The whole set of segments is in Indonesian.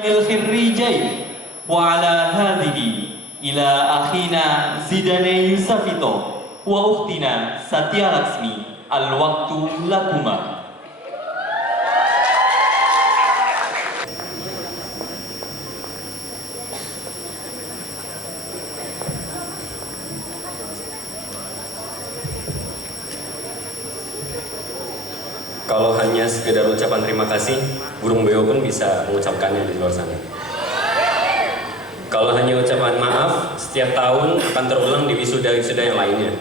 الخريجين وعلى هذه إلى أخينا زيدان يوسفيتو وأختنا ساتيا لكسمي الوقت لكما. Kalau hanya sekedar ucapan terima kasih, burung beo pun bisa mengucapkannya di luar sana. Kalau hanya ucapan maaf, setiap tahun akan terulang di wisuda-wisuda yang lainnya.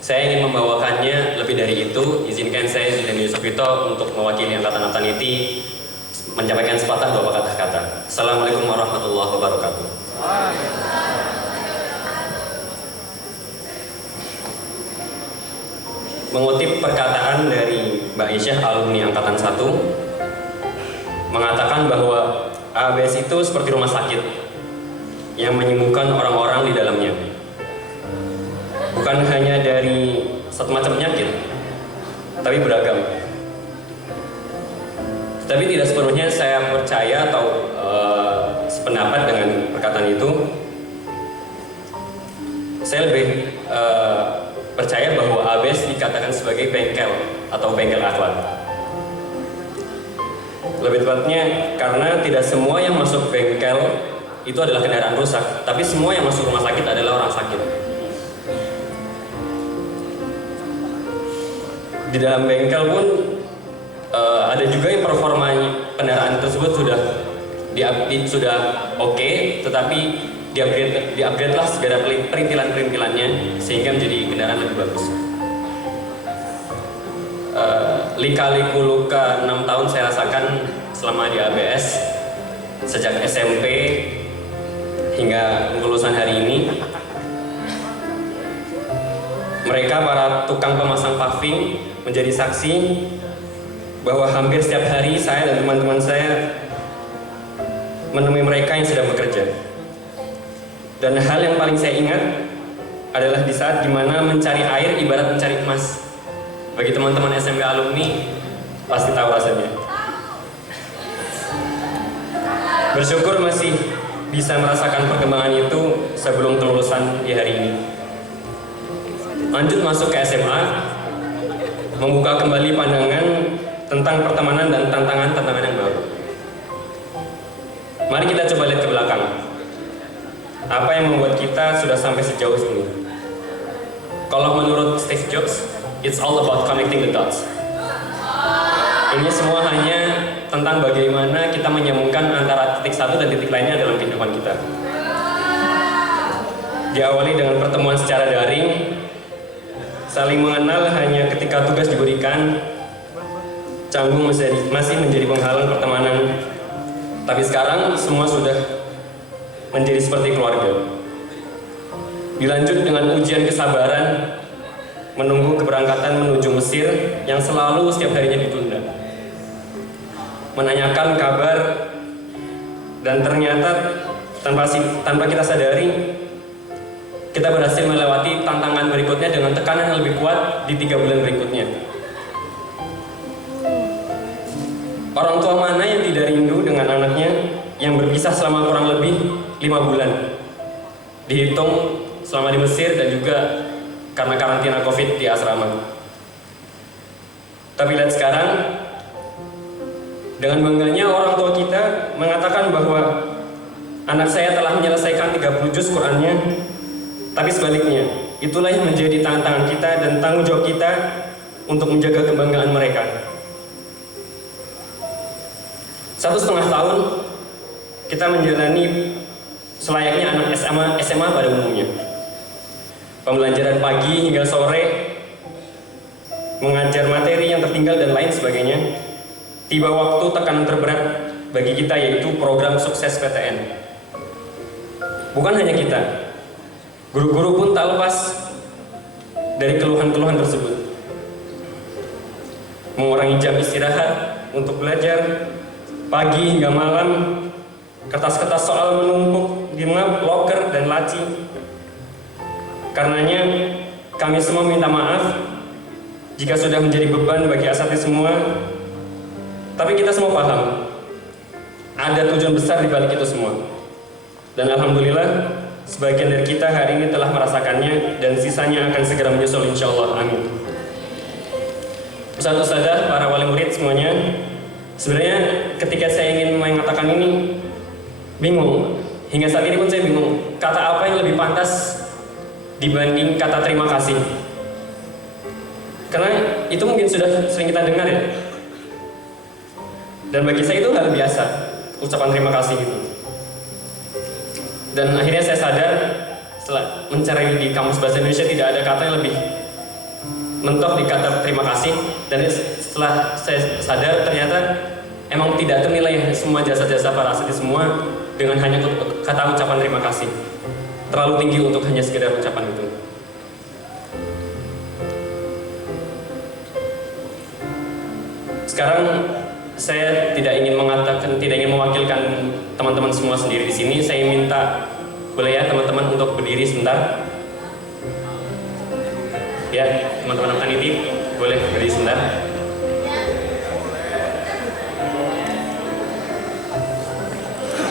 Saya ingin membawakannya lebih dari itu. Izinkan saya Zidan Yusufito untuk mewakili Angkatan Aptaniti menyampaikan sepatah dua patah kata. Assalamualaikum warahmatullahi wabarakatuh. Mengutip perkataan dari Mbak Isyah, alumni Angkatan 1, mengatakan bahwa ABS itu seperti rumah sakit yang menyembuhkan orang-orang di dalamnya. Bukan hanya dari satu macam penyakit, tapi beragam. Tapi tidak sepenuhnya saya percaya atau sependapat dengan perkataan itu. Saya lebih percaya bahwa ABS dikatakan sebagai bengkel atau bengkel akhlak. Lebih tepatnya karena tidak semua yang masuk bengkel itu adalah kendaraan rusak, tapi semua yang masuk rumah sakit adalah orang sakit. Di dalam bengkel pun ada juga yang performa kendaraan tersebut sudah oke, tetapi di-upgrade lah segala perintilan-perintilannya sehingga menjadi kendaraan lebih bagus. Lika-liku luka 6 tahun saya rasakan selama di ABS sejak SMP hingga kelulusan hari ini. Mereka para tukang pemasang paving menjadi saksi bahwa hampir setiap hari saya dan teman-teman saya menemui mereka yang sedang bekerja. Dan hal yang paling saya ingat adalah di saat dimana mencari air ibarat mencari emas. Bagi teman-teman SMP alumni pasti tahu rasanya. Bersyukur masih bisa merasakan perkembangan itu sebelum kelulusan di hari ini. Lanjut masuk ke SMA, membuka kembali pandangan tentang pertemanan dan tantangan-tantangan yang baru. Mari kita coba lihat ke belakang. Apa yang membuat kita sudah sampai sejauh ini? Kalau menurut Steve Jobs, it's all about connecting the dots. Ini semua hanya tentang bagaimana kita menyambungkan antara titik satu dan titik lainnya dalam kehidupan kita. Diawali dengan pertemuan secara daring, saling mengenal hanya ketika tugas diberikan, canggung masih menjadi penghalang pertemanan. Tapi sekarang semua sudah menjadi seperti keluarga. Dilanjut dengan ujian kesabaran, menunggu keberangkatan menuju Mesir yang selalu setiap harinya ditunda. Menanyakan kabar, dan ternyata tanpa kita sadari, kita berhasil melewati tantangan berikutnya dengan tekanan yang lebih kuat di 3 bulan berikutnya. Orang tua mana yang tidak rindu dengan anaknya yang berpisah selama kurang lebih 5 bulan? Dihitung selama di Mesir dan juga karena karantina COVID di asrama. Tapi lihat sekarang, dengan bangganya orang tua kita mengatakan bahwa anak saya telah menyelesaikan 30 juz Qur'annya. Tapi sebaliknya, itulah yang menjadi tantangan kita dan tanggung jawab kita untuk menjaga kebanggaan mereka. 1,5 tahun kita menjalani selayaknya anak SMA pada umumnya. Pembelajaran pagi hingga sore, mengajar materi yang tertinggal dan lain sebagainya. Tiba waktu tekanan terberat bagi kita yaitu program sukses PTN. Bukan hanya kita, guru-guru pun tak lepas dari keluhan-keluhan tersebut. Mengurangi jam istirahat untuk belajar, pagi hingga malam, kertas-kertas soal menumpuk di loker dan laci. Karenanya kami semua minta maaf jika sudah menjadi beban bagi asatidz semua. Tapi kita semua paham ada tujuan besar di balik itu semua. Dan alhamdulillah sebagian dari kita hari ini telah merasakannya dan sisanya akan segera menyusul insyaallah. Amin. Ustaz-ustazah, para wali murid semuanya, sebenarnya ketika saya ingin mengatakan ini bingung. Hingga saat ini pun saya bingung kata apa yang lebih pantas dibanding kata terima kasih. Karena itu mungkin sudah sering kita dengar ya. Dan bagi saya itu hal biasa, ucapan terima kasih gitu. Dan akhirnya saya sadar setelah mencari di kamus bahasa Indonesia tidak ada kata yang lebih mentok di kata terima kasih. Dan setelah saya sadar ternyata emang tidak ternilai semua jasa-jasa para asatidz semua dengan hanya kata ucapan terima kasih. Terlalu tinggi untuk hanya sekedar ucapan itu. Sekarang saya tidak ingin mewakilkan teman-teman semua sendiri di sini. Saya minta boleh ya teman-teman untuk berdiri sebentar. Ya, teman-teman panitia boleh berdiri sebentar.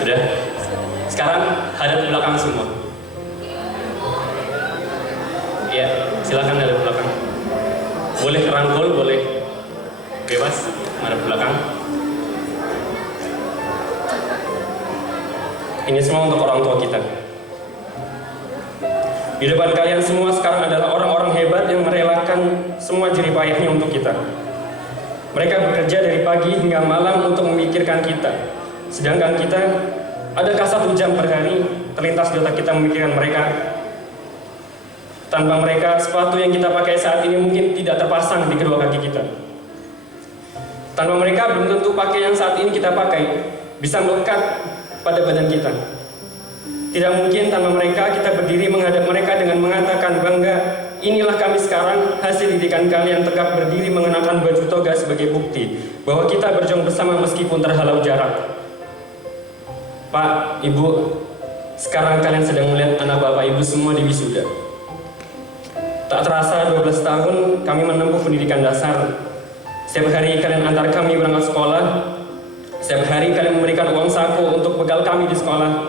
Sudah. Sekarang hadap ke belakang semua. Ya, silakan hadap ke belakang. Boleh rangkul, boleh bebas menghadap ke belakang. Ini semua untuk orang tua kita. Di depan kalian semua sekarang adalah orang-orang hebat yang merelakan semua jerih payahnya untuk kita. Mereka bekerja dari pagi hingga malam untuk memikirkan kita. Sedangkan kita, adakah 1 jam per hari terlintas di otak kita memikirkan mereka? Tanpa mereka, sepatu yang kita pakai saat ini mungkin tidak terpasang di kedua kaki kita. Tanpa mereka, belum tentu pakaian yang saat ini kita pakai bisa melekat pada badan kita. Tidak mungkin tanpa mereka kita berdiri menghadap mereka dengan mengatakan bangga, inilah kami sekarang, hasil didikan kalian tegak berdiri mengenakan baju toga sebagai bukti bahwa kita berjuang bersama meskipun terhalau jarak. Pak, Ibu, sekarang kalian sedang melihat anak Bapak Ibu semua di wisuda. Tak terasa 12 tahun kami menempuh pendidikan dasar. Setiap hari kalian antar kami berangkat sekolah. Setiap hari kalian memberikan uang saku untuk bekal kami di sekolah.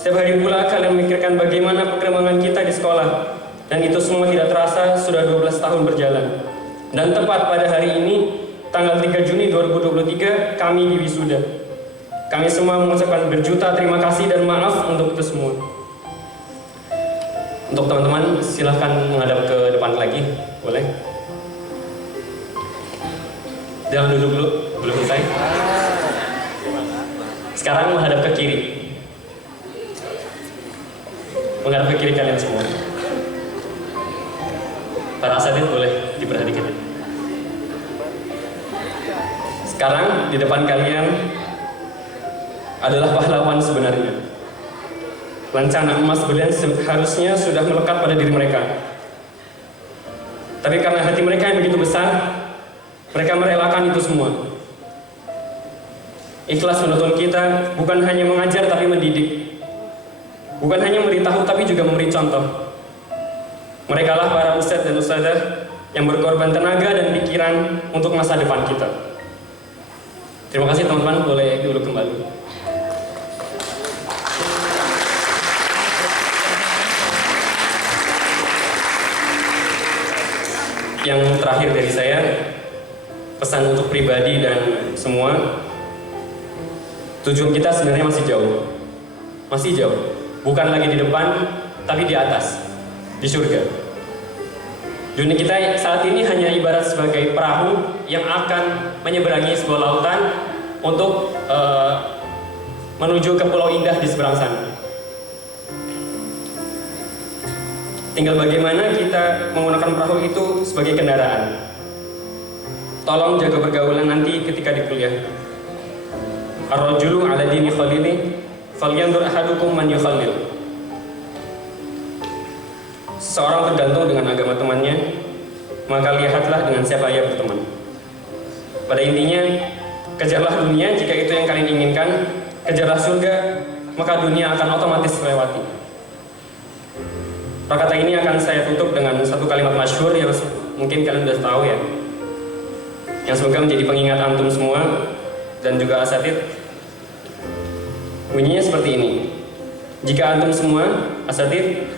Setiap hari pula kalian memikirkan bagaimana perkembangan kita di sekolah. Dan itu semua tidak terasa sudah 12 tahun berjalan. Dan tepat pada hari ini, tanggal 3 Juni 2023, kami di wisuda. Kami semua mengucapkan berjuta terima kasih dan maaf untuk itu semua. Untuk teman-teman, silahkan menghadap ke depan lagi, boleh? Jangan duduk dulu, belum selesai. Sekarang menghadap ke kiri. Menghadap ke kiri kalian semua. Para asatidz boleh diperhatikan. Sekarang di depan kalian adalah pahlawan sebenarnya. Lancana emas berlian seharusnya sudah melekat pada diri mereka. Tapi karena hati mereka yang begitu besar, mereka merelakan itu semua. Ikhlas menuntun kita bukan hanya mengajar tapi mendidik. Bukan hanya memberitahu tapi juga memberi contoh. Mereka lah para ustadz dan ustadzah yang berkorban tenaga dan pikiran untuk masa depan kita. Terima kasih teman-teman, boleh duduk kembali. Yang terakhir dari saya, pesan untuk pribadi dan semua, tujuan kita sebenarnya masih jauh. Masih jauh. Bukan lagi di depan, tapi di atas, di surga. Dunia kita saat ini hanya ibarat sebagai perahu yang akan menyeberangi sebuah lautan untuk menuju ke pulau indah di seberang sana. Tinggal bagaimana kita menggunakan perahu itu sebagai kendaraan. Tolong jaga pergaulan nanti ketika di kuliah. Ar-rajulu ala dini khalili falyandur ahadukum man yukhalil. Seorang tergantung dengan agama temannya, maka lihatlah dengan siapa ia berteman. Pada intinya, kejarlah dunia jika itu yang kalian inginkan, kejarlah surga, maka dunia akan otomatis melewati. Perkataan ini akan saya tutup dengan satu kalimat masyhur yang mungkin kalian sudah tahu ya. yang semoga menjadi pengingat antum semua dan juga asatid. Bunyinya seperti ini. Jika antum semua asatid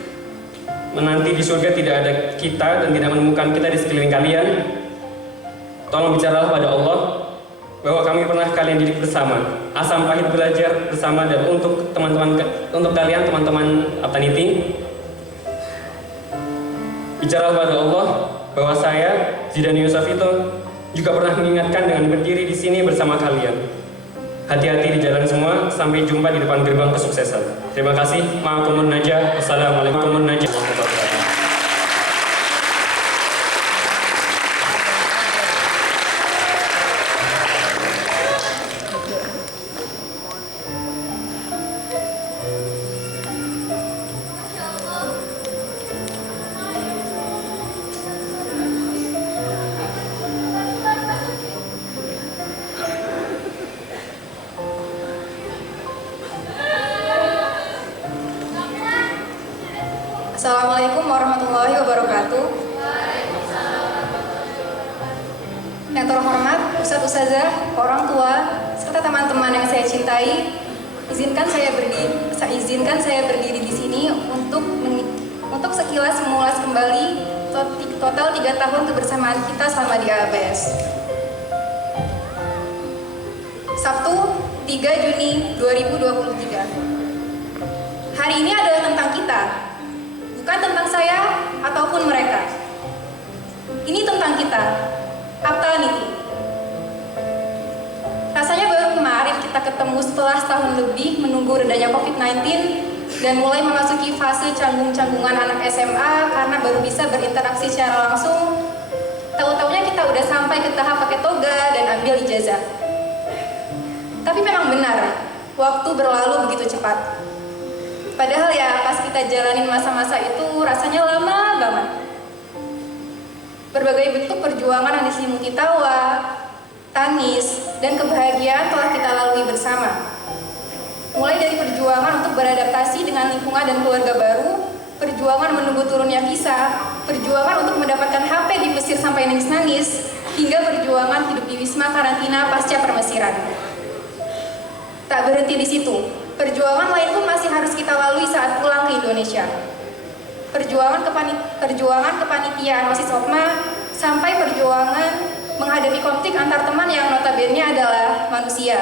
menanti di surga tidak ada kita dan tidak menemukan kita di sekeliling kalian, tolong bicaralah pada Allah bahwa kami pernah kalian didik bersama, asam pahit belajar bersama, dan untuk kalian teman-teman Aptaniti, bicaralah pada Allah bahwa saya Zidane Yusafito juga pernah mengingatkan dengan berdiri di sini bersama kalian. Hati-hati di jalan semua, sampai jumpa di depan gerbang kesuksesan. Terima kasih. Ma'akumun najah. Wassalamualaikum warahmatullahi wabarakatuh. Assalamualaikum warahmatullahi wabarakatuh. Yang terhormat Ustadz Ustazah, orang tua, serta teman-teman yang saya cintai, izinkan saya berdiri di sini untuk sekilas mengulas kembali total 3 tahun kebersamaan kita selama di ABS. Sabtu 3 Juni 2023. Hari ini adalah tentang kita, bukan tentang saya ataupun mereka. Ini tentang kita, Aptaniti. Rasanya baru kemarin kita ketemu setelah setahun lebih menunggu redanya COVID-19 dan mulai memasuki fase canggung-canggungan anak SMA karena baru bisa berinteraksi secara langsung. Tahu-taunya kita udah sampai ke tahap pakai toga dan ambil ijazah. Tapi memang benar, waktu berlalu begitu cepat. Padahal ya pas kita jalanin masa-masa itu rasanya lama banget. Berbagai bentuk perjuangan yang diselimuti tawa, tangis, dan kebahagiaan telah kita lalui bersama. Mulai dari perjuangan untuk beradaptasi dengan lingkungan dan keluarga baru, perjuangan menunggu turunnya visa, perjuangan untuk mendapatkan HP di Mesir sampai nangis-nangis, hingga perjuangan hidup di Wisma karantina pasca permesiran. Tak berhenti di situ. Perjuangan lain pun masih harus kita lalui saat pulang ke Indonesia. Perjuangan kepanitiaan OSIS OPMA, sampai perjuangan menghadapi konflik antar teman yang notabene adalah manusia.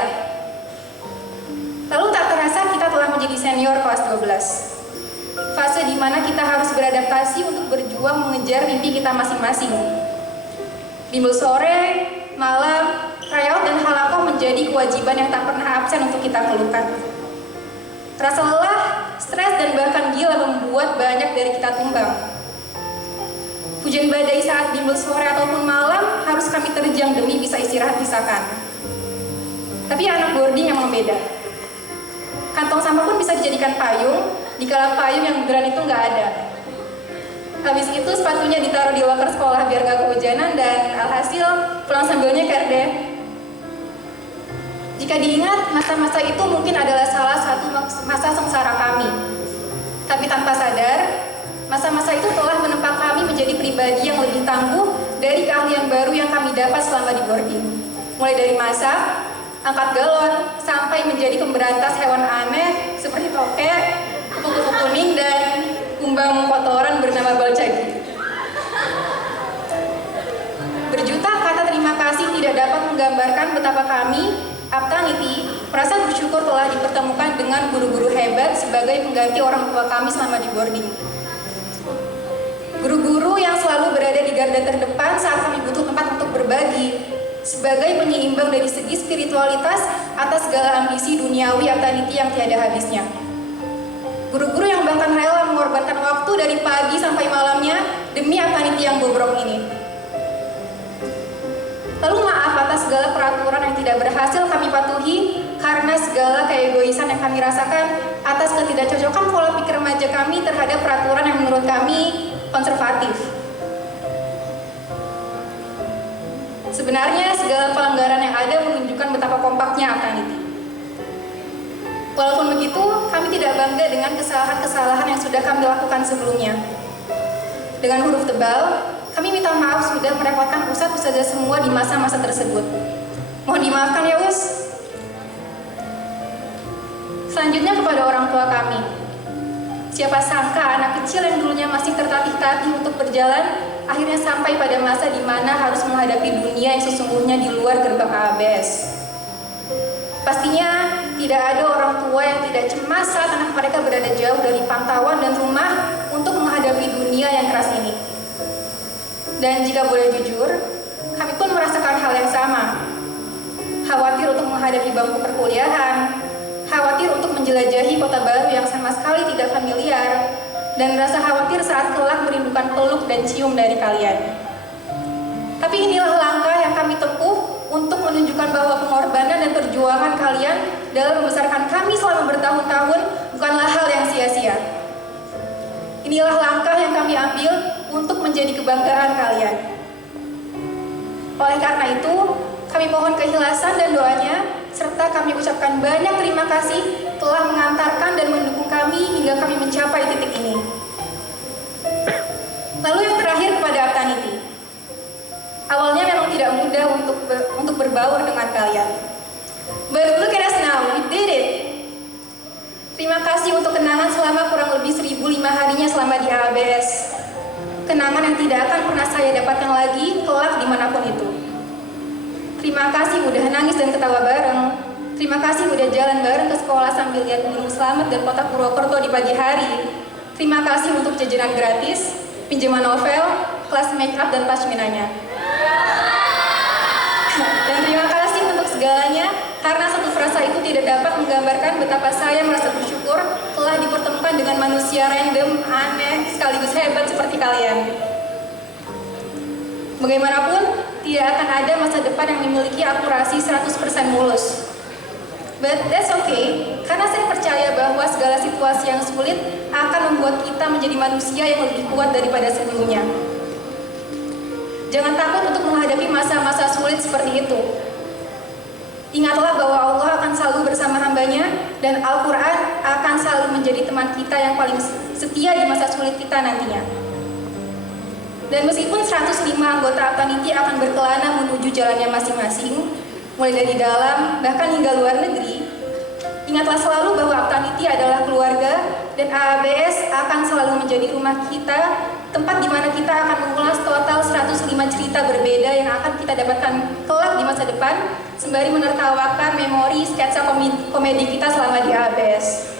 Lalu tak terasa kita telah menjadi senior kelas 12. Fase di mana kita harus beradaptasi untuk berjuang mengejar mimpi kita masing-masing. Bimbel sore, malam, tryout dan halakoh menjadi kewajiban yang tak pernah absen untuk kita keluhkan. Rasa lelah, stres, dan bahkan gila membuat banyak dari kita tumbang. Hujan badai saat bimbel sore ataupun malam harus kami terjang demi bisa istirahat pisahkan. Tapi anak boarding memang beda. Kantong sampah pun bisa dijadikan payung, dikala payung yang beneran itu nggak ada. Habis itu sepatunya ditaruh di loker sekolah biar nggak kehujanan dan alhasil pulang sambil nyeker deh. Jika diingat, masa-masa itu mungkin adalah salah satu masa sengsara kami. Tapi tanpa sadar, masa-masa itu telah menempa kami menjadi pribadi yang lebih tangguh dari keahlian baru yang kami dapat selama di boarding. Mulai dari masak, angkat galon, sampai menjadi pemberantas hewan aneh seperti tokek, kupu-kupu kuning, dan kumbang kotoran bernama balcagi. Berjuta kata terima kasih tidak dapat menggambarkan betapa kami Aptaniti merasa bersyukur telah dipertemukan dengan guru-guru hebat sebagai pengganti orang tua kami selama di boarding. Guru-guru yang selalu berada di garda terdepan saat kami butuh tempat untuk berbagi, sebagai penyeimbang dari segi spiritualitas atas segala ambisi duniawi Aptaniti yang tiada habisnya. Guru-guru yang bahkan rela mengorbankan waktu dari pagi sampai malamnya demi Aptaniti yang bobrok ini. Lalu maaf atas segala peraturan yang tidak berhasil kami patuhi karena segala keegoisan yang kami rasakan atas ketidakcocokan pola pikir remaja kami terhadap peraturan yang menurut kami konservatif. Sebenarnya segala pelanggaran yang ada menunjukkan betapa kompaknya Aptaniti. Walaupun begitu, kami tidak bangga dengan kesalahan-kesalahan yang sudah kami lakukan sebelumnya. Dengan huruf tebal, Kami minta maaf sudah merepotkan ustadz-ustadzah semua di masa-masa tersebut. Mohon dimaafkan ya Us. Selanjutnya kepada orang tua kami. Siapa sangka anak kecil yang dulunya masih tertatih-tatih untuk berjalan, akhirnya sampai pada masa di mana harus menghadapi dunia yang sesungguhnya di luar gerbang ABS. Pastinya tidak ada orang tua yang tidak cemas saat anak mereka berada jauh dari pantauan dan rumah untuk menghadapi dunia yang keras ini. Dan jika boleh jujur, kami pun merasakan hal yang sama. Khawatir untuk menghadapi bangku perkuliahan, khawatir untuk menjelajahi kota baru yang sama sekali tidak familiar, dan rasa khawatir saat kelak merindukan peluk dan cium dari kalian. Tapi inilah langkah yang kami tempuh untuk menunjukkan bahwa pengorbanan dan perjuangan kalian dalam membesarkan kami selama bertahun-tahun bukanlah hal yang sia-sia. Inilah langkah yang kami ambil untuk menjadi kebanggaan kalian. Oleh karena itu, kami mohon keikhlasan dan doanya, serta kami ucapkan banyak terima kasih telah mengantarkan dan mendukung kami hingga kami mencapai titik ini. Lalu yang terakhir kepada Aptaniti. Awalnya memang tidak mudah untuk berbaur dengan kalian. But look at us now, we did it. Terima kasih untuk kenangan selama kurang lebih 1005 harinya selama di ABS. Kenangan yang tidak akan pernah saya dapatkan lagi kelak dimanapun itu. Terima kasih udah nangis dan ketawa bareng. Terima kasih udah jalan bareng ke sekolah sambil lihat Gunung Slamet dan kota Purwokerto di pagi hari. Terima kasih untuk jajanan gratis, pinjaman novel, kelas make up dan pashminanya. Dan terima kasih untuk segalanya, karena satu frasa itu tidak dapat menggambarkan betapa saya merasa bersyukur telah dipertemukan dengan manusia random, aneh, sekaligus hebat seperti kalian. Bagaimanapun, tidak akan ada masa depan yang memiliki akurasi 100% mulus. But that's okay, karena saya percaya bahwa segala situasi yang sulit akan membuat kita menjadi manusia yang lebih kuat daripada sebelumnya. Jangan takut untuk menghadapi masa-masa sulit seperti itu. Ingatlah bahwa Allah akan selalu bersama hambanya, dan Al-Quran akan selalu menjadi teman kita yang paling setia di masa sulit kita nantinya. Dan meskipun 105 anggota Aptaniti akan berkelana menuju jalannya masing-masing, mulai dari dalam bahkan hingga luar negeri, ingatlah selalu bahwa Aptaniti adalah keluarga, dan AABS akan selalu menjadi rumah kita, tempat di mana kita akan mengulas total 105 cerita berbeda yang akan kita dapatkan kelak di masa depan, sembari menertawakan memori sketsa komedi kita selama di AABS.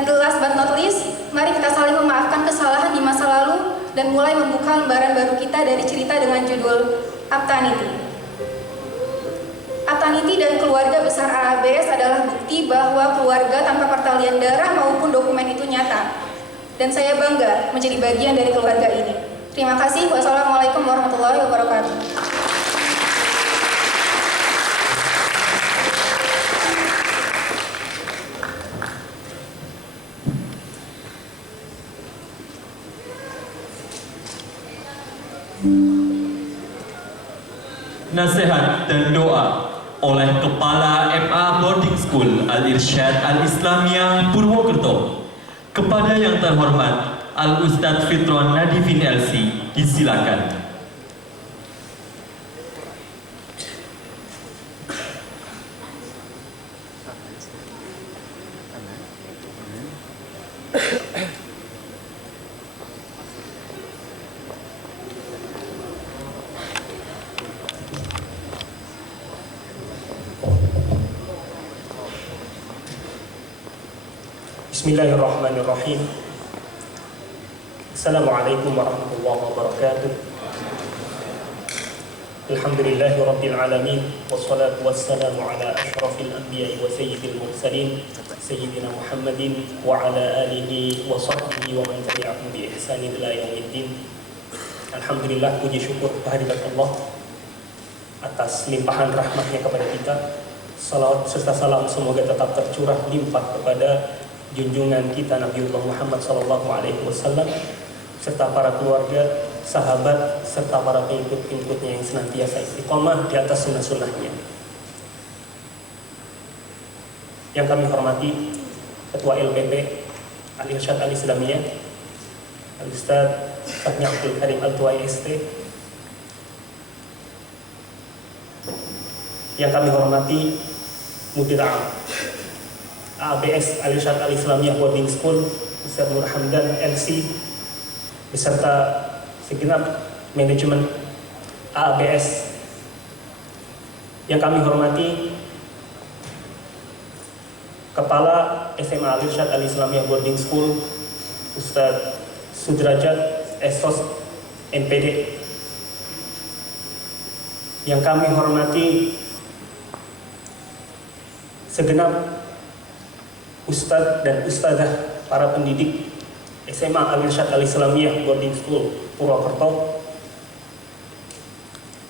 And the last but not least, mari kita saling memaafkan kesalahan di masa lalu dan mulai membuka lembaran baru kita dari cerita dengan judul Aptaniti. Aptaniti dan keluarga besar AABS adalah bukti bahwa keluarga tanpa pertalian darah maupun dokumen itu nyata. Dan saya bangga menjadi bagian dari keluarga ini. Terima kasih. Wassalamualaikum warahmatullahi wabarakatuh. Nasihat dan doa oleh Kepala MA Boarding School Al-Irsyad Al-Islamiyah Purwokerto kepada yang terhormat Al-Ustadz Fitron Nadifin LC, disilakan. Bismillahirrahmanirrahim. Assalamualaikum warahmatullahi wabarakatuh. Alhamdulillahi rabbil alamin, wassalatu wassalamu ala ashrafil anbiya'i wa sayyidil mursalin, sayyidina Muhammadin wa ala alihi wa sahbihi wa man tabi'ahum bi ihsanin ila yaumiddin. Alhamdulillah, puji syukur kehadirat Allah atas limpahan rahmatnya kepada kita. Salawat serta salam semoga tetap tercurah limpah kepada junjungan kita Nabiullah Muhammad SAW, serta para keluarga, sahabat, serta para pengikut-pengikutnya yang senantiasa istiqomah di atas sunnah-sunnahnya. Yang kami hormati Ketua LPP Al-Irsyad Al-Islamiyah, Al-Ustaz Fahmi Abdul Karim Al-Tuai ST, yang kami hormati Mudir Am ABS Al-Irsyad Al-Islamiyah Boarding School Ustaz Nur Hamdan LC, beserta segenap manajemen ABS. Yang kami hormati Kepala SMA Al-Irsyad Al-Islamiyah Boarding School Ustaz Sudrajat Esos MPD. Yang kami hormati segenap ustadz dan ustadzah para pendidik SMA Al-Irsyad Al-Islamiyah Boarding School Purwokerto,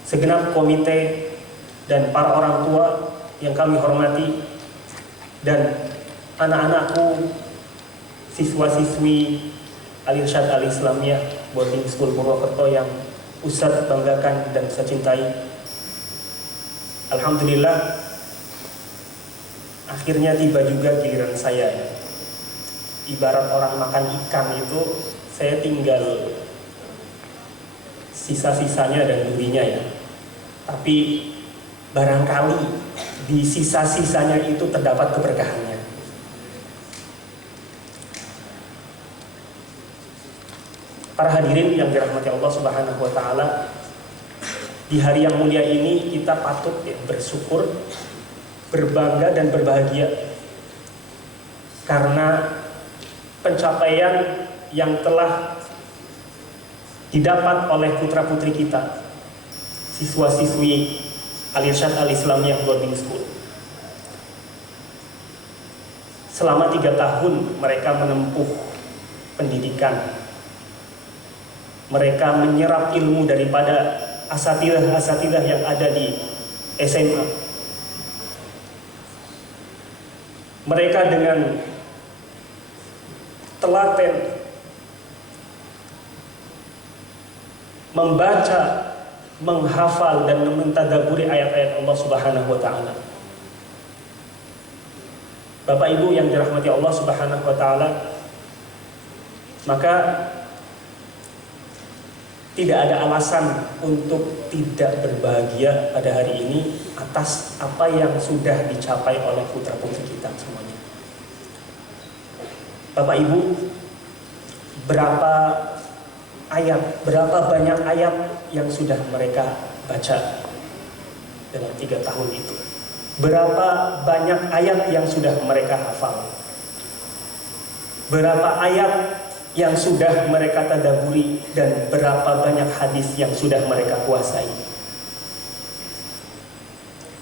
segenap komite dan para orang tua yang kami hormati, dan anak-anakku, siswa-siswi Al-Irsyad Al-Islamiyah Boarding School Purwokerto yang Ustadz banggakan dan saya cintai. Alhamdulillah, akhirnya tiba juga giliran saya. Ibarat orang makan ikan itu, saya tinggal sisa-sisanya dan durinya ya. Tapi barangkali di sisa-sisanya itu terdapat keberkahannya. Para hadirin yang dirahmati Allah Subhanahu wa taala, di hari yang mulia ini kita patut bersyukur, berbangga dan berbahagia karena pencapaian yang telah didapat oleh putra-putri kita, siswa-siswi Al-Irsyad Al-Islamiyah Boarding School. Selama 3 tahun mereka menempuh pendidikan, mereka menyerap ilmu daripada asatidah-asatidah yang ada di SMA. Mereka dengan telaten membaca, menghafal dan mentadaburi ayat-ayat Allah Subhanahu wa taala. Bapak Ibu yang dirahmati Allah Subhanahu wa taala, maka tidak ada alasan untuk tidak berbahagia pada hari ini atas apa yang sudah dicapai oleh putra-putri kita semuanya. Bapak Ibu, berapa banyak ayat yang sudah mereka baca dalam 3 tahun itu? Berapa banyak ayat yang sudah mereka hafal? Berapa ayat yang sudah mereka tadabburi dan berapa banyak hadis yang sudah mereka kuasai?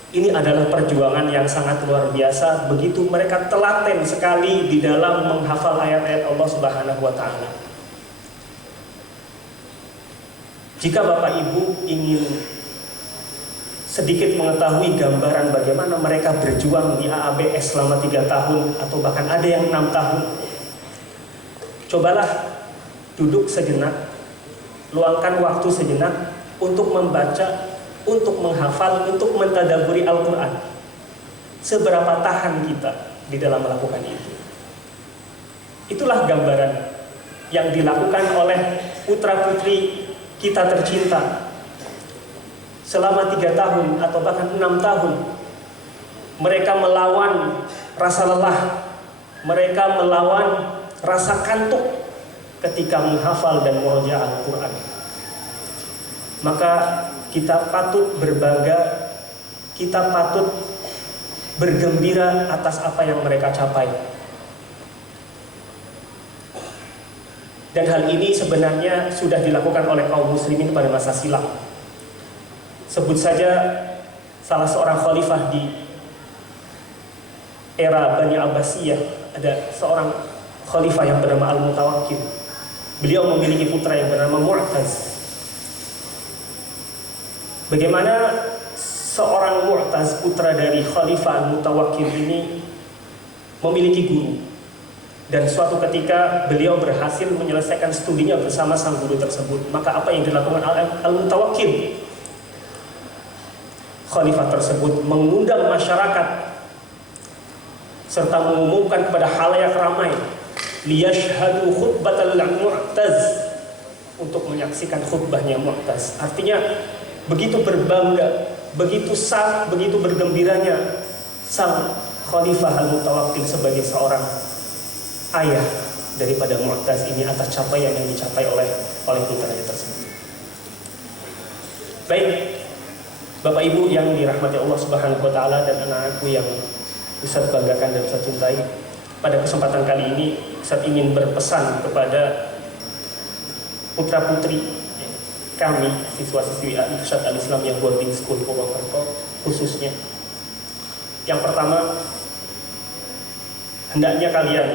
Ini adalah perjuangan yang sangat luar biasa. Begitu mereka telaten sekali di dalam menghafal ayat-ayat Allah Subhanahu wa taala. Jika Bapak Ibu ingin sedikit mengetahui gambaran bagaimana mereka berjuang di AABS selama 3 tahun atau bahkan ada yang 6 tahun, cobalah duduk sejenak, luangkan waktu sejenak untuk membaca, untuk menghafal, untuk mentadaburi Al-Quran. Seberapa tahan kita di dalam melakukan itu? Itulah gambaran yang dilakukan oleh putra-putri kita tercinta selama 3 tahun atau bahkan 6 tahun. Mereka melawan rasa lelah, mereka melawan rasa kantuk ketika menghafal dan murojaah Al-Quran. Maka kita patut berbangga, kita patut bergembira atas apa yang mereka capai. Dan hal ini sebenarnya sudah dilakukan oleh kaum muslimin pada masa silam. Sebut saja salah seorang khalifah di era Bani Abbasiyah, ada seorang khalifah yang bernama Al-Mutawakkil. Beliau memiliki putra yang bernama Mu'taz. Bagaimana seorang Mu'taz, putra dari Khalifah Al-Mutawakkil ini, memiliki guru. Dan suatu ketika beliau berhasil menyelesaikan studinya bersama sang guru tersebut. Maka apa yang dilakukan Al-Mutawakkil? Khalifah tersebut mengundang masyarakat serta mengumumkan kepada khalayak ramai liyashhadu khutbatal Mu'taz, untuk menyaksikan khutbahnya Mu'taz. Artinya begitu berbangga, begitu bergembiranya sang Khalifah Al-Mutawakkil sebagai seorang ayah daripada Mu'taz ini atas capaian yang dicapai oleh putranya tersebut. Baik, Bapak Ibu yang dirahmati Allah Subhanahu wa taala dan anak-anakku yang Ustaz banggakan dan Ustaz cintai, pada kesempatan kali ini Ustaz ingin berpesan kepada putra-putri kami, siswa-siswi Al-Irsyad Al-Islamiyah Boarding School Purwokerto khususnya. Yang pertama, hendaknya kalian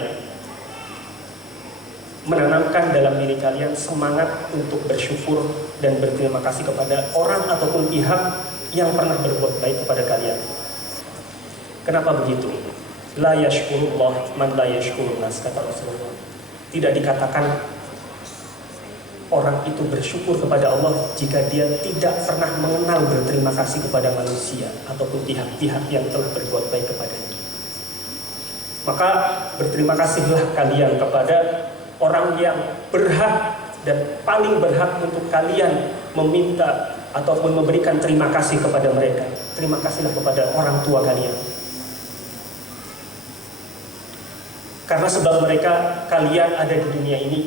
menanamkan dalam diri kalian semangat untuk bersyukur dan berterima kasih kepada orang ataupun pihak yang pernah berbuat baik kepada kalian. Kenapa begitu? La yashkurullah man la yashkurun nas, kata Rasulullah. Tidak dikatakan orang itu bersyukur kepada Allah jika dia tidak pernah mengenal berterima kasih kepada manusia ataupun pihak-pihak yang telah berbuat baik kepadanya. Maka berterima kasihlah kalian kepada orang yang berhak dan paling berhak untuk kalian meminta ataupun memberikan terima kasih kepada mereka. Terima kasihlah kepada orang tua kalian. Karena sebab mereka kalian ada di dunia ini.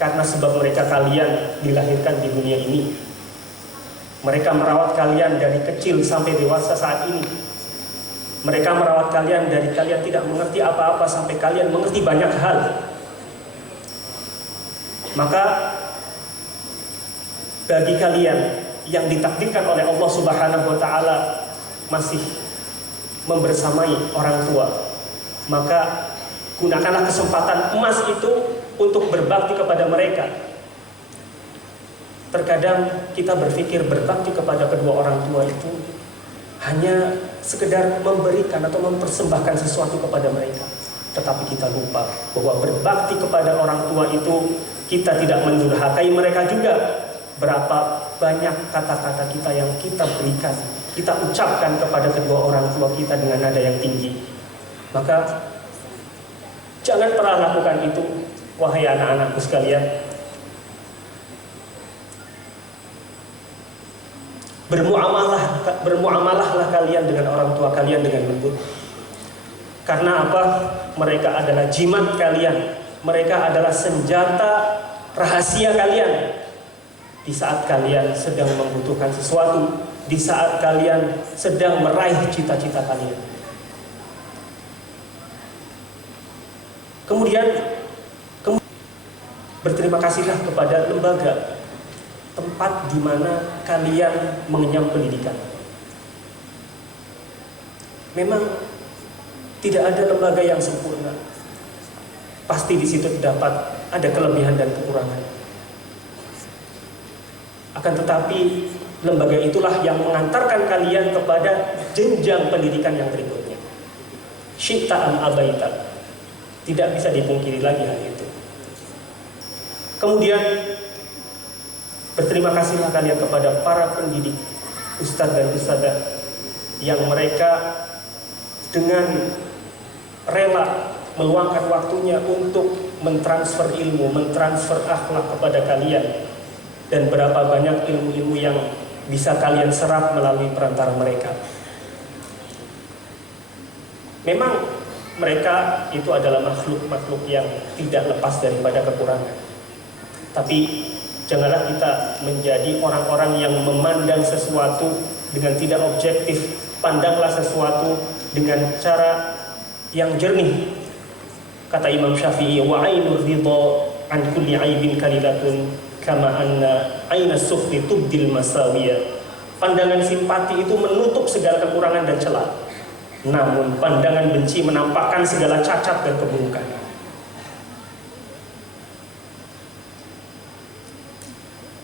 Karena sebab mereka kalian dilahirkan di dunia ini. Mereka merawat kalian dari kecil sampai dewasa saat ini. Mereka merawat kalian dari kalian tidak mengerti apa-apa sampai kalian mengerti banyak hal. Maka bagi kalian yang ditakdirkan oleh Allah Subhanahu wa taala masih membersamai orang tua, maka gunakanlah kesempatan emas itu untuk berbakti kepada mereka. Terkadang kita berpikir berbakti kepada kedua orang tua itu hanya sekedar memberikan atau mempersembahkan sesuatu kepada mereka. Tetapi kita lupa bahwa berbakti kepada orang tua itu kita tidak mendurhakai mereka juga. Berapa banyak kata-kata kita yang kita berikan, kita ucapkan kepada kedua orang tua kita dengan nada yang tinggi. Maka jangan pernah lakukan itu, wahai anak-anakku sekalian. Bermuamalahlah kalian dengan orang tua kalian dengan lembut. Karena apa? Mereka adalah jimat kalian. Mereka adalah senjata rahasia kalian. Di saat kalian sedang membutuhkan sesuatu, di saat kalian sedang meraih cita-cita kalian. Kemudian berterima kasihlah kepada lembaga tempat di mana kalian mengenyam pendidikan. Memang tidak ada lembaga yang sempurna. Pasti di situ terdapat ada kelebihan dan kekurangan. Akan tetapi lembaga itulah yang mengantarkan kalian kepada jenjang pendidikan yang berikutnya. Syi'ta am abaita. Tidak bisa dipungkiri lagi hal itu. Kemudian berterima kasihlah kalian kepada para pendidik, ustadz dan ustadzah yang mereka dengan rela meluangkan waktunya untuk mentransfer ilmu, mentransfer akhlak kepada kalian. Dan berapa banyak ilmu-ilmu yang bisa kalian serap melalui perantara mereka. Memang mereka itu adalah makhluk-makhluk yang tidak lepas daripada kekurangan. Tapi janganlah kita menjadi orang-orang yang memandang sesuatu dengan tidak objektif. Pandanglah sesuatu dengan cara yang jernih. Kata Imam Syafi'i, wa ainur ridha an kulli aibin kalilatun kama anna aina sukhti tubdil masawiya. Pandangan simpati itu menutup segala kekurangan dan celah. Namun pandangan benci menampakkan segala cacat dan keburukan.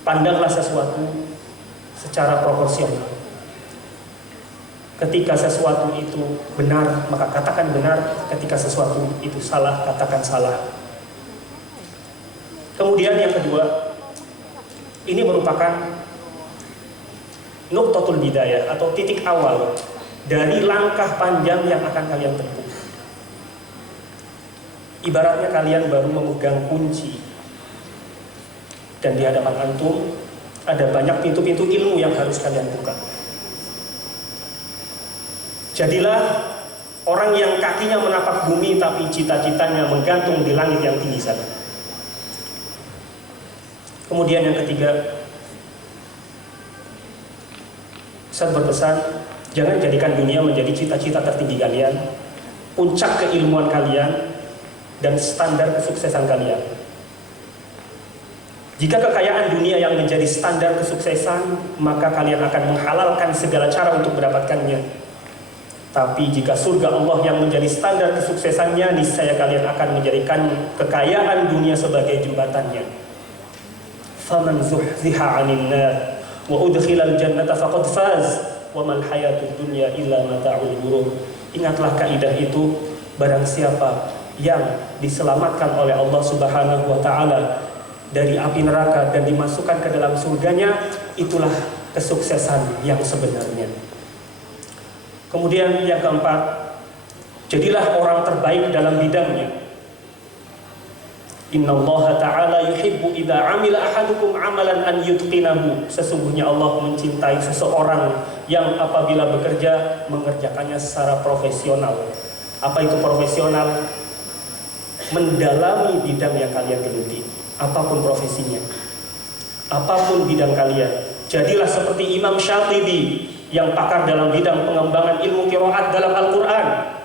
Pandanglah sesuatu secara proporsional. Ketika sesuatu itu benar, maka katakan benar. Ketika sesuatu itu salah, katakan salah. Kemudian yang kedua, ini merupakan nuqtatul bidayah atau titik awal dari langkah panjang yang akan kalian tempuh. Ibaratnya kalian baru memegang kunci, dan di hadapan antum ada banyak pintu-pintu ilmu yang harus kalian buka. Jadilah orang yang kakinya menapak bumi tapi cita-citanya menggantung di langit yang tinggi sana. Kemudian yang ketiga, Ustaz berpesan, jangan jadikan dunia menjadi cita-cita tertinggi kalian, puncak keilmuan kalian, dan standar kesuksesan kalian. Jika kekayaan dunia yang menjadi standar kesuksesan, maka kalian akan menghalalkan segala cara untuk mendapatkannya. Tapi jika surga Allah yang menjadi standar kesuksesannya, niscaya kalian akan menjadikan kekayaan dunia sebagai jembatannya. Faman zuhziha 'anil nar wa udkhilal jannata faqad faz wa mal hayatud dunya illa mata'ul ghurur. Ingatlah kaidah itu, barang siapa yang diselamatkan oleh Allah Subhanahu wa taala dari api neraka dan dimasukkan ke dalam surganya, itulah kesuksesan yang sebenarnya. Kemudian yang keempat, jadilah orang terbaik dalam bidangnya. Innallaha ta'ala yuhibbu idza 'amila ahadukum 'amalan an yutqinahu. Sesungguhnya Allah mencintai seseorang yang apabila bekerja mengerjakannya secara profesional. Apa itu profesional? Mendalami bidang yang kalian geluti, apapun profesinya, apapun bidang kalian. Jadilah seperti Imam Syatibi yang pakar dalam bidang pengembangan ilmu qiraat dalam Al-Quran.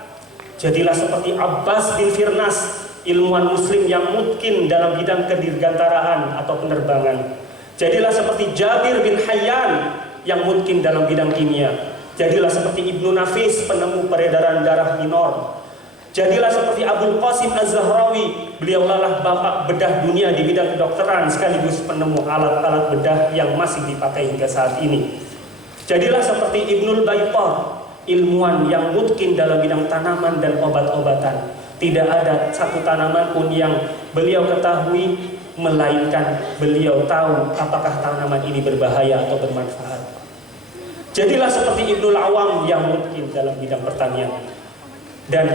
Jadilah seperti Abbas bin Firnas, ilmuwan muslim yang mutkin dalam bidang kedirgantaraan atau penerbangan. Jadilah seperti Jabir bin Hayyan yang mutkin dalam bidang kimia. Jadilah seperti Ibnu Nafis, penemu peredaran darah minor. Jadilah seperti Abul Qasim Az-Zahrawi, beliaulah bapak bedah dunia di bidang kedokteran sekaligus penemu alat-alat bedah yang masih dipakai hingga saat ini. Jadilah seperti Ibnul Baitar, ilmuwan yang mutkin dalam bidang tanaman dan obat-obatan. Tidak ada satu tanaman pun yang beliau ketahui, melainkan beliau tahu apakah tanaman ini berbahaya atau bermanfaat. Jadilah seperti Ibnul Awam yang mutkin dalam bidang pertanian. Dan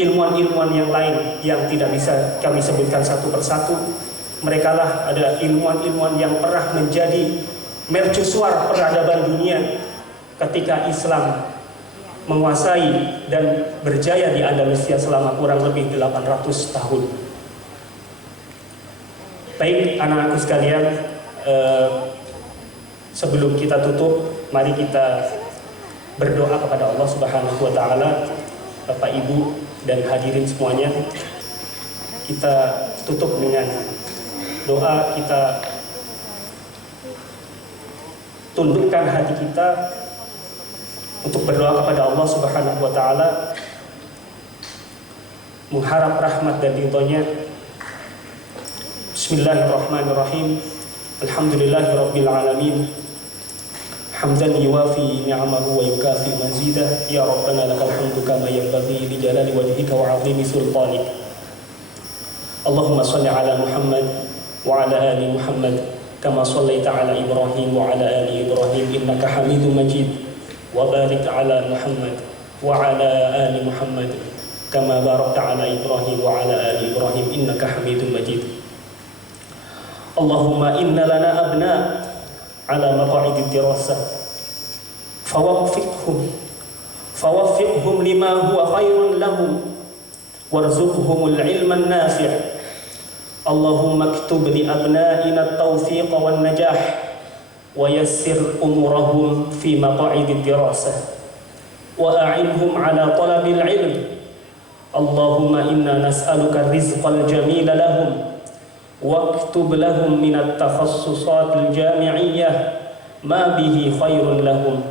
ilmuwan-ilmuwan yang lain yang tidak bisa kami sebutkan satu persatu, mereka lah ada ilmuwan-ilmuwan yang pernah menjadi mercusuar peradaban dunia ketika Islam menguasai dan berjaya di Andalusia selama kurang lebih 800 tahun. Baik anak-anakku sekalian, sebelum kita tutup, mari kita berdoa kepada Allah Subhanahu wa taala. Bapak Ibu dan hadirin semuanya, kita tutup dengan doa. Kita tundukkan hati kita untuk berdoa kepada Allah Subhanahu wa taala, mengharap rahmat dan ridhonya. Bismillahirrahmanirrahim. Alhamdulillahirabbil alamin. Hamdan yuwafi ni'amahu wa yukafi mazidah. Ya Rabbana lakal hamdu kama yanbaghi li jalali wajhika wa 'azimi sultanik. Allahumma shalli ala Muhammad wa ala ali Muhammad kama shallaita ala Ibrahim wa ala ali Ibrahim innaka Hamidum Majid. Wa barik ala Muhammad wa ala ali Muhammad kama barakta ala Ibrahim wa ala ali Ibrahim innaka Hamidum Majid. Allahumma inna lana abna ala maq'idi dirasah fawaffiqhum lima huwa khairun lahum warzuqhumul ilman nafi'. Allahumma aktub li abna'ina at-tawfiq wan najah wa yassir umurahum fi maq'idi dirasah wa a'inhum ala talabil ilm. Allahumma inna nas'aluka rizqal jamila lahum waktub lahum minat takhassusatil jami'iyyah ma bihi khairun lahum.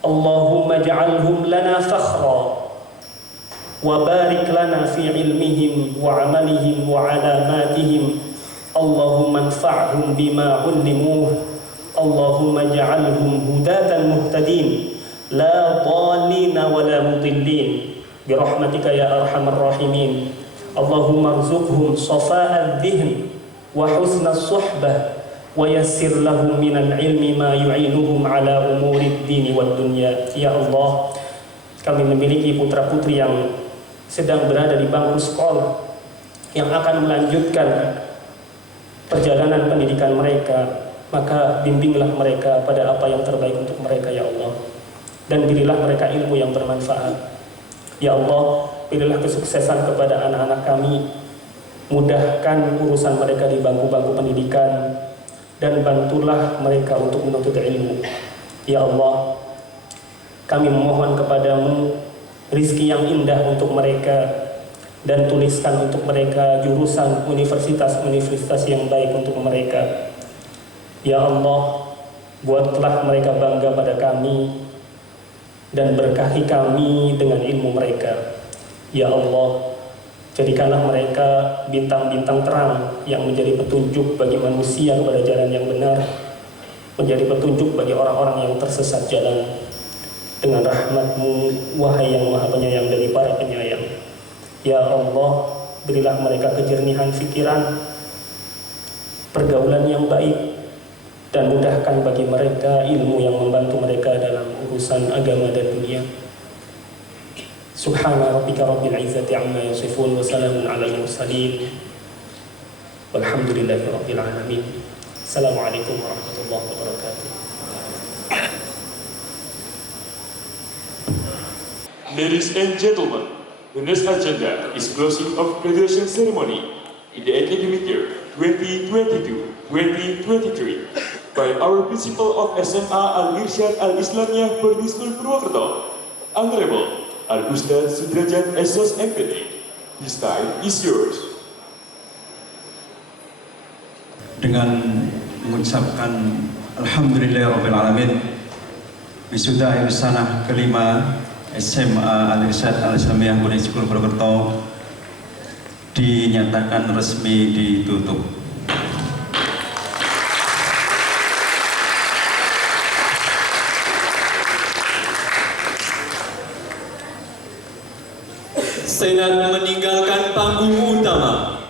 Allahumma ja'alhum lana fakhra wa barik lana fi ilmihim wa amalihim wa alamatihim. Allahumma anfa'hum bima 'ullimuh. Allahumma ja'alhum hudatan muhtadin la dhalina wa la mudillin birahmatika ya arhamar rahimin. Allahumma arzuqhum safa'ad dhihn wa husna suhbah wa yassir lahum minal ilmi ma yu'inuhum ala umurid dini wad dunya. Ya Allah, kami memiliki putra-putri yang sedang berada di bangku sekolah yang akan melanjutkan perjalanan pendidikan mereka, maka bimbinglah mereka pada apa yang terbaik untuk mereka ya Allah, dan berilah mereka ilmu yang bermanfaat. Ya Allah, berilah kesuksesan kepada anak-anak kami, mudahkan urusan mereka di bangku-bangku pendidikan, dan bantulah mereka untuk menuntut ilmu. Ya Allah, kami memohon kepadamu rizki yang indah untuk mereka, dan tuliskan untuk mereka jurusan universitas-universitas yang baik untuk mereka. Ya Allah, buatlah mereka bangga pada kami, dan berkahi kami dengan ilmu mereka. Ya Allah, jadikanlah mereka bintang-bintang terang yang menjadi petunjuk bagi manusia kepada jalan yang benar, menjadi petunjuk bagi orang-orang yang tersesat jalan. Dengan rahmat-Mu, wahai yang maha penyayang dari para penyayang. Ya Allah, berilah mereka kejernihan fikiran, pergaulan yang baik, dan mudahkan bagi mereka ilmu yang membantu mereka dalam urusan agama dan dunia. Subhana rabbika rabbil izzati amma yasifun wa salamun alal mursalin walhamdulillahi rabbil alamin. Assalamualaikum warahmatullahi wabarakatuh. Ladies and gentlemen, the next agenda is closing of graduation ceremony in the academic year 2022-2023 by our principal of SMA Al-Irsyad Al-Islamiyah Boarding School Purwokerto, Honorable Al-Ustad Sudrajat Esos MPT. This time is yours. Dengan mengucapkan Alhamdulillahirrahmanirrahim, wisuda sanah kelima SMA Al-Irsyad Al-Islamiyah Boarding School Purwokerto dinyatakan resmi ditutup. Senat meninggalkan panggung utama.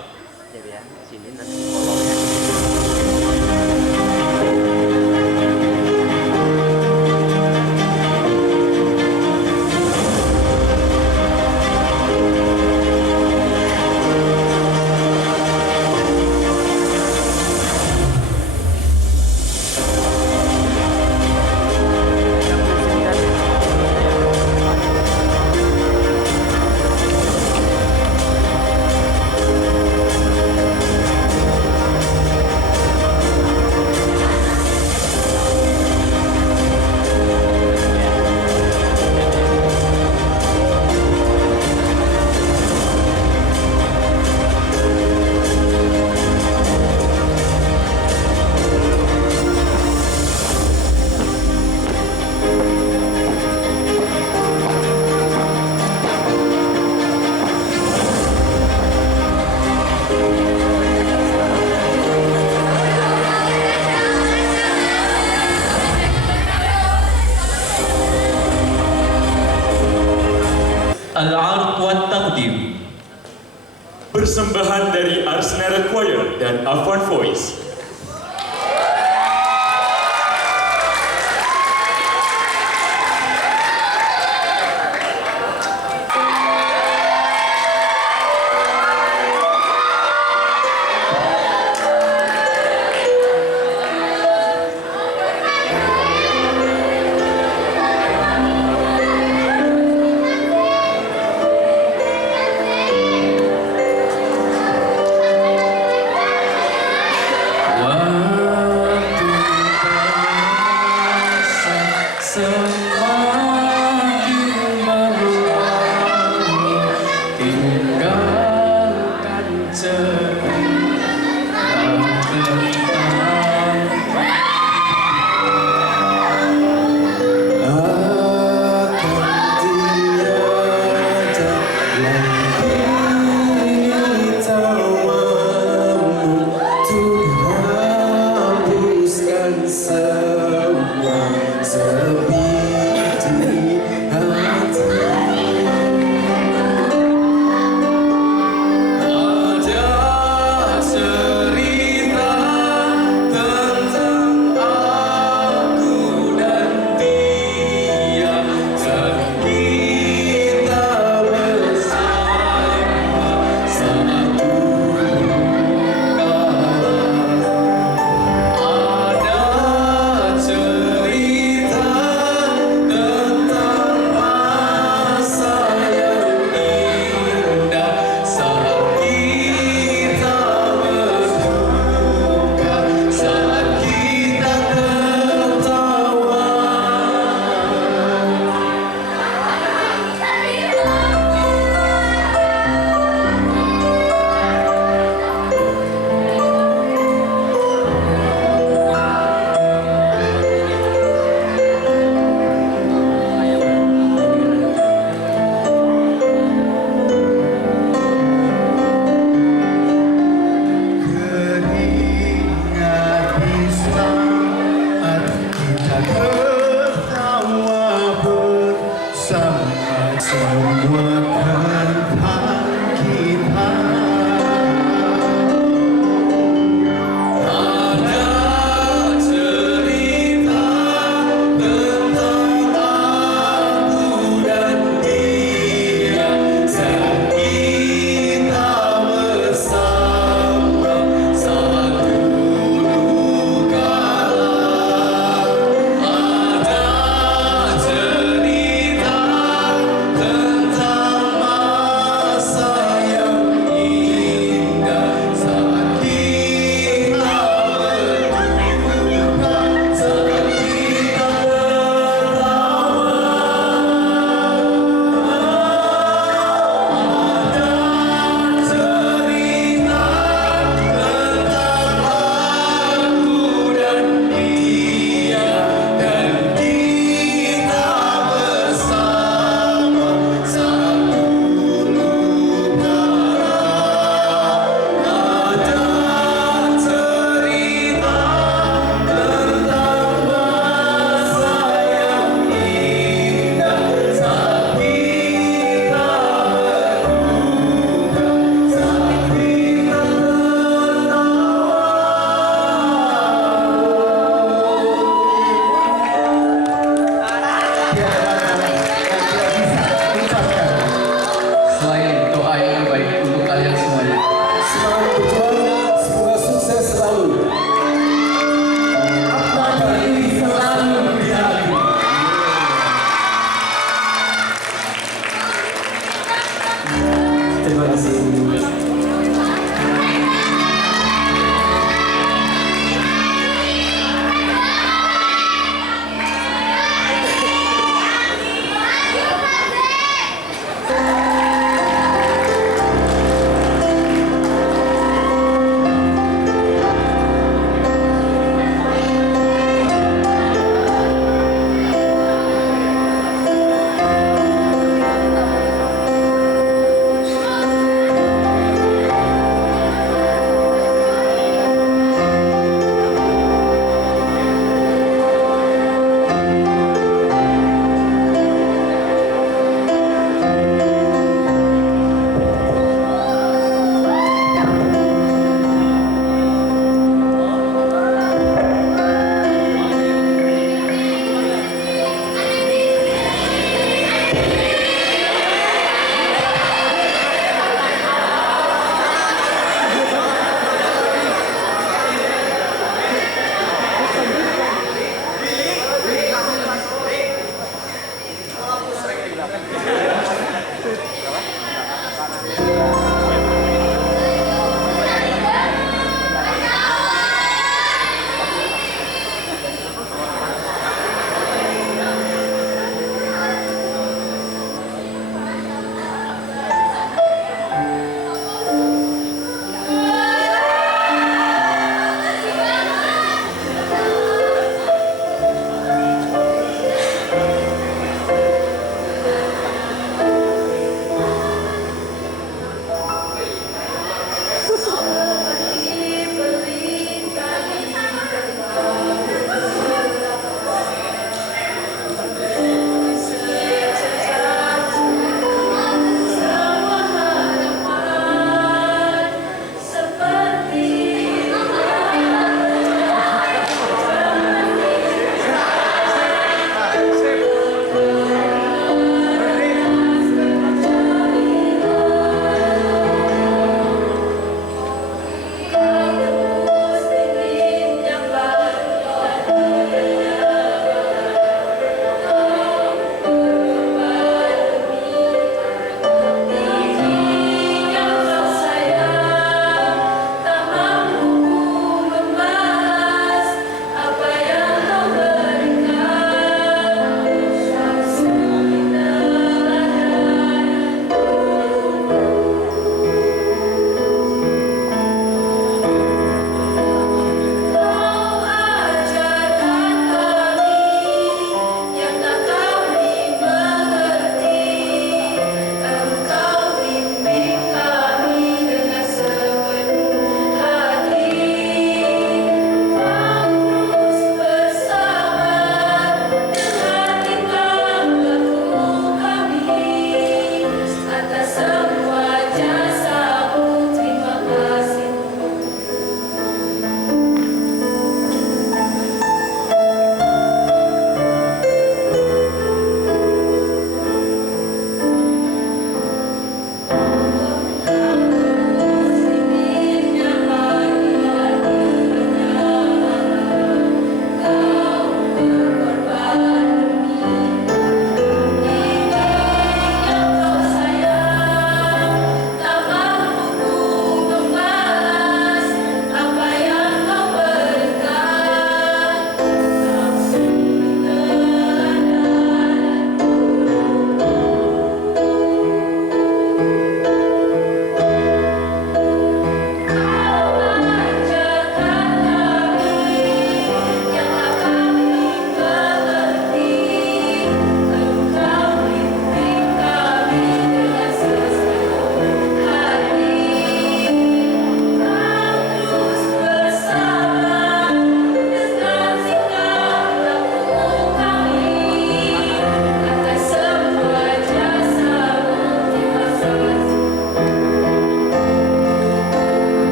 Al-Ard wa Taqdim. Persembahan dari Arsenal Choir dan Avant Voice.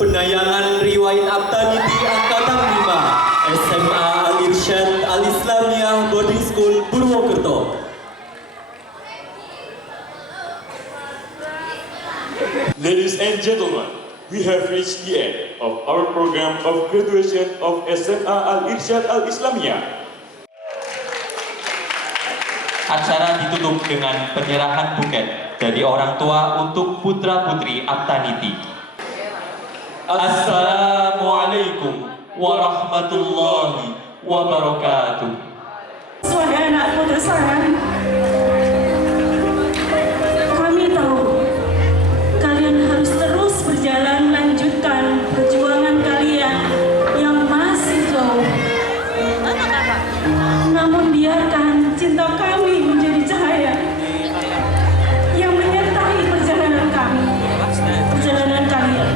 Penayangan riwayat Abtaniti Angkatan 5 SMA Al-Irsyad Al-Islamiyah Boarding School Purwokerto. Ladies and gentlemen, we have reached the end of our program of graduation of SMA Al-Irsyad Al-Islamiyah. Acara ditutup dengan penyerahan buket dari orang tua untuk putra-putri Abtaniti. Assalamualaikum warahmatullahi wabarakatuh. Wahai anakku tersayang, kami tahu kalian harus terus berjalan melanjutkan perjuangan kalian yang masih jauh. Namun biarkan cinta kami menjadi cahaya yang menyertai perjalanan kami, perjalanan kalian.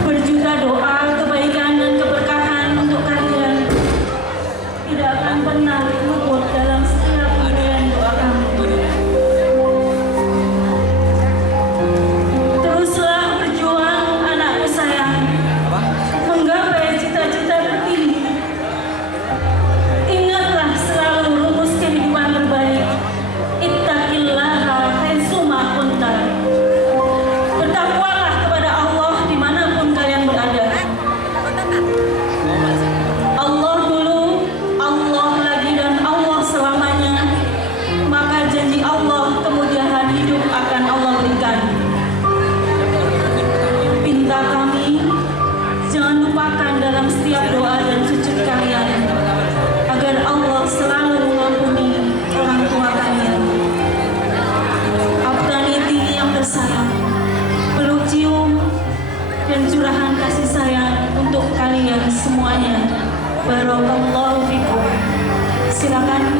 Berjuta doa kebaikan dan keberkahan untuk kalian tidak akan pernah luput dalam setiap undian doa kami. Teruslah berjuang anakku sayang, menggapai cita-cita tertinggi. Ingatlah selalu rumus kehidupan terbaik. Ittaqillaha haitsuma kunta. Bertakwalah kepada Allah dimanapun kalian berada. Allah dulu, Allah lagi, dan Allah selamanya. Maka janji Allah kemudahan hidup akan Allah berikan. Pinta kami, jangan lupakan dalam setiap doa dan sujud kalian, agar Allah selalu mengampuni orang tua kalian. Abtaniti yang tersayang, peluk cium dan curahan kasih sayang untuk kalian semuanya. Barakallahu fikum. Silakan